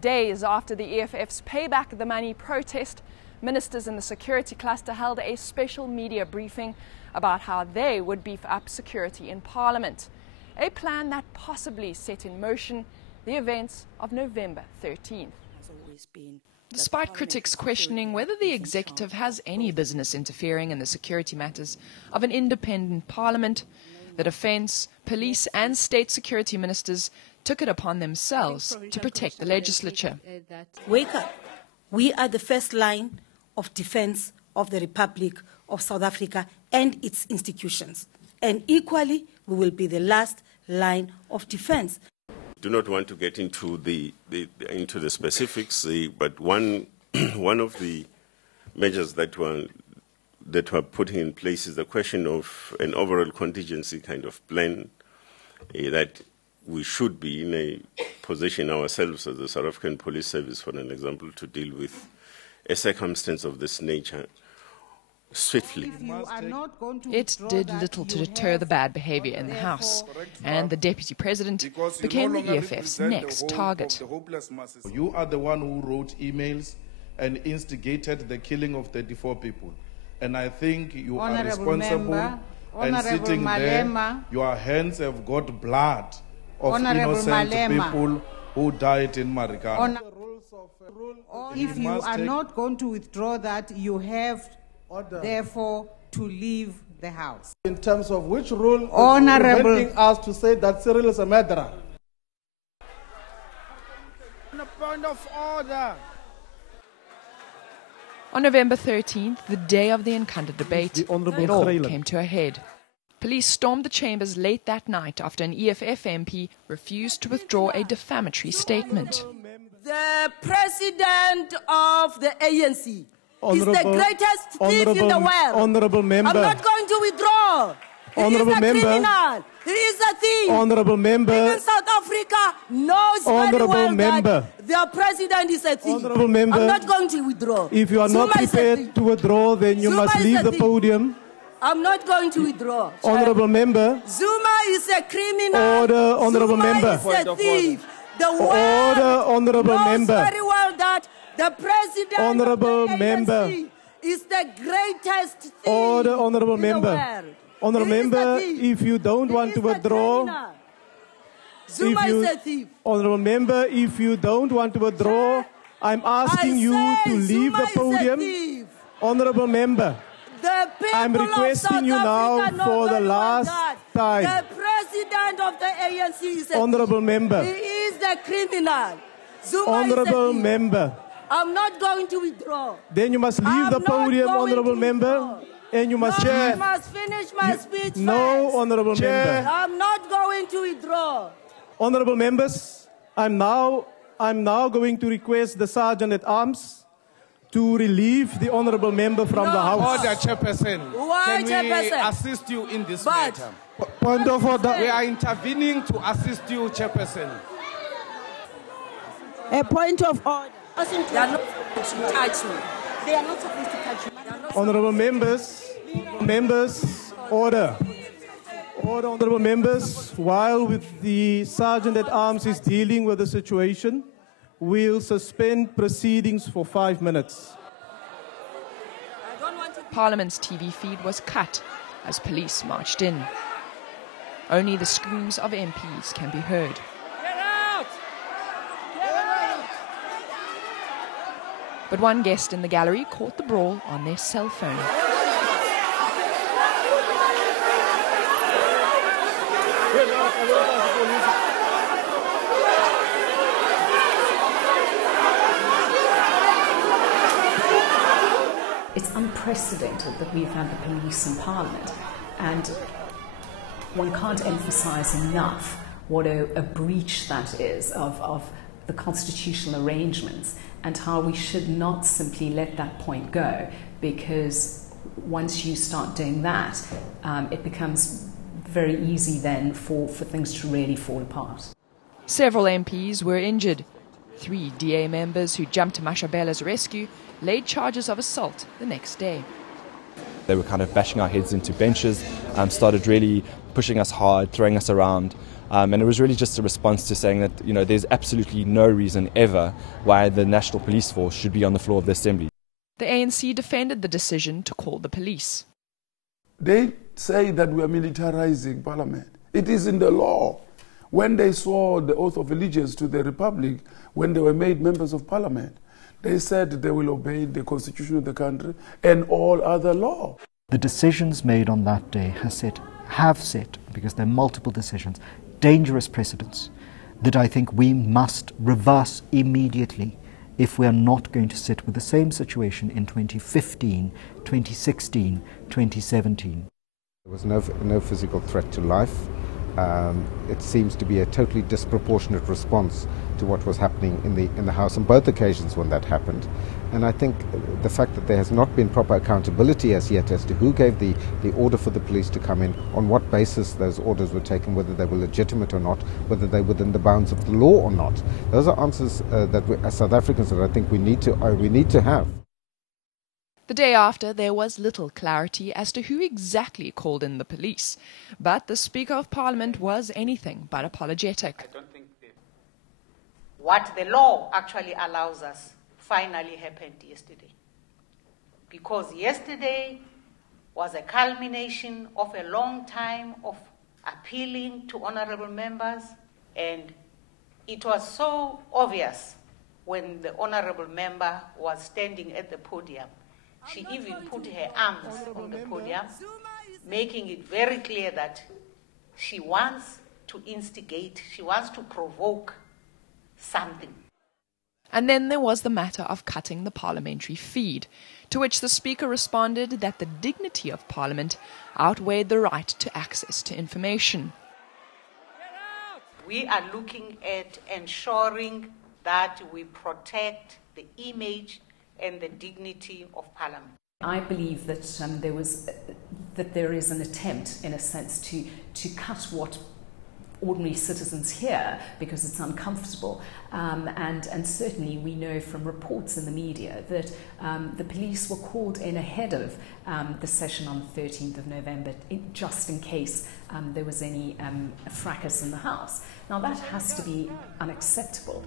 Days after the EFF's Pay Back the Money protest, ministers in the security cluster held a special media briefing about how they would beef up security in Parliament, a plan that possibly set in motion the events of November 13th. Despite critics questioning whether the executive has any business interfering in the security matters of an independent Parliament, the Defence, Police and State Security Ministers took it upon themselves to protect the legislature. Wake up. We are the first line of defence of the Republic of South Africa and its institutions. And equally, we will be the last line of defence. Do not want to get into the specifics, but one of the measures that were put in place is the question of an overall contingency kind of plan that we should be in a position ourselves as the South African Police Service, for an example, to deal with a circumstance of this nature swiftly. It did little to deter the bad behaviour in the House, and the Deputy President became the EFF's next target. You are the one who wrote emails and instigated the killing of 34 people. And I think you are responsible, and sitting there, your hands have got blood of innocent people who died in Marikana. If you are not going to withdraw that, you have therefore to leave the House. In terms of which rule is preventing us to say that Cyril is a murderer? On a point of order. On November 13th, the day of the eNCA debate, it all came to a head. Police stormed the chambers late that night after an EFF MP refused to withdraw a defamatory statement. The president of the ANC is the greatest thief in the world. Honourable member. I'm not going to withdraw. Honourable he is a criminal. He is a thief. Honourable member. Even South Africa knows very well that their president is a thief. Honourable member. I'm not going to withdraw. If you are not prepared to withdraw, then you must leave the podium. I'm not going to withdraw. Honourable member. Zuma is a criminal. Order, honourable member. Zuma is a thief. The world order, honourable knows member. very well that the president honourable of the member. ANC is the greatest thief. Order, honourable member. Honourable member, if you don't want to withdraw, Zuma is a thief. Honourable member, if you don't want to withdraw, I'm asking you to leave the podium. Honourable member, I'm requesting you now for the last time. The president of the ANC is a honourable member. He is the criminal. Zuma honourable is a thief. member. I'm not going to withdraw. Then you must leave the podium, honourable member. And you must I must finish my speech No, first. honourable member. I'm not going to withdraw. Honourable members, I'm now going to request the Sergeant at Arms to relieve the honourable member from the House. Order, Chairperson. Why, Can we Chairperson? assist you in this matter? Point of order. We are intervening to assist you, Chairperson. A point of order. They are not supposed to touch me. They are not supposed to touch me. Honourable members, order. Order, honourable members. While the Sergeant at Arms is dealing with the situation, we'll suspend proceedings for 5 minutes. Parliament's TV feed was cut as police marched in. Only the screams of MPs can be heard. But one guest in the gallery caught the brawl on their cell phone. It's unprecedented that we've had the police in Parliament, and one can't emphasise enough what a breach that is of the constitutional arrangements, and how we should not simply let that point go, because once you start doing that, it becomes very easy then for things to really fall apart. Several MPs were injured. 3 DA members who jumped to Mashabela's rescue laid charges of assault the next day. They were kind of bashing our heads into benches, started really pushing us hard, throwing us around. And it was really just a response to saying that, there's absolutely no reason ever why the National Police Force should be on the floor of the Assembly. The ANC defended the decision to call the police. They say that we are militarizing Parliament. It is in the law. When they swore the oath of allegiance to the Republic, when they were made members of Parliament, they said they will obey the Constitution of the country and all other law. The decisions made on that day have set, because there are multiple decisions, dangerous precedents that I think we must reverse immediately if we are not going to sit with the same situation in 2015, 2016, 2017. There was no physical threat to life. It seems to be a totally disproportionate response to what was happening in the House on both occasions when that happened. And I think the fact that there has not been proper accountability as yet as to who gave the order for the police to come in, on what basis those orders were taken, whether they were legitimate or not, whether they were within the bounds of the law or not. Those are answers that we, as South Africans, that I think we need to have. The day after, there was little clarity as to who exactly called in the police, but the Speaker of Parliament was anything but apologetic. What the law actually allows us finally happened yesterday. Because yesterday was a culmination of a long time of appealing to honorable members, and it was so obvious when the honorable member was standing at the podium. She even put her arms on the podium, making it very clear that she wants to instigate, she wants to provoke something. And then there was the matter of cutting the parliamentary feed, to which the Speaker responded that the dignity of Parliament outweighed the right to access to information. We are looking at ensuring that we protect the image and the dignity of Parliament. I believe that there is an attempt, in a sense, to cut what ordinary citizens hear because it's uncomfortable. And certainly we know from reports in the media that the police were called in ahead of the session on the 13th of November, just in case there was any fracas in the House. Now that has to be unacceptable.